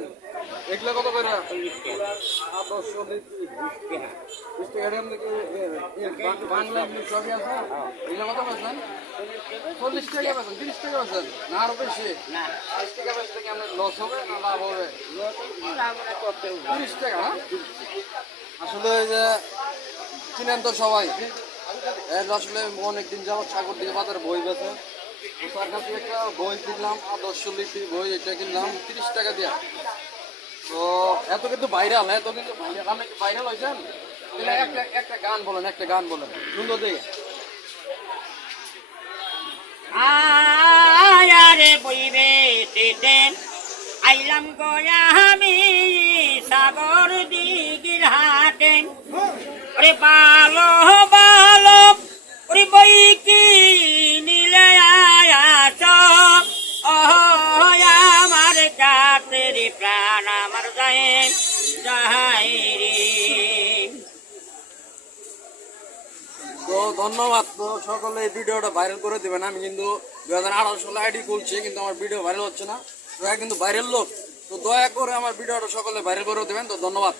পাইছেন এগুলো কত করে? 800 বাংলা এমনি সবই আছে। এগুলো কত পাইছেন? 40 টাকা পাইছেন, 30 টাকা পাইছেন না আরো বেশি? 30 টাকা বেচলে কি আপনার লস হবে না লাভ হবে? 30 টাকা না? আসলে ওই যে চিনেন তো সবাই, এর আসলে অনেকদিন যাবত সাগর দিকে বাজারে বই বেছে, তার কাছে একটা বই কিনলাম 800 বই, এটা কিনলাম 30 টাকা দিয়ে। তো এত কিন্তু ভাইরাল, আপনি কি ভাইরাল হয়েছেন? তাহলে একটা একটা গান বলেন, একটা গান বলেন সুন্দর দিকে। আয়ারে বইবে সেটেন আইলাম গয়া আমি সাগর দিগির হাটেন ওরে ভালো ভালো ওরে বই কি নিলে আয়াস ও আমার কাতের প্রাণ আমার যায় যাই রে। তো ধন্যবাদ। তো সকলে এই ভিডিওটা ভাইরাল করে দেবেন। আমি কিন্তু 2018 সালে আইডি খুলছি, কিন্তু আমার ভিডিও ভাইরাল হচ্ছে না। তো কিন্তু ভাইরাল লোক, তো দয়া করে আমার ভিডিওটা সকলে ভাইরাল করে দেবেন। তো ধন্যবাদ।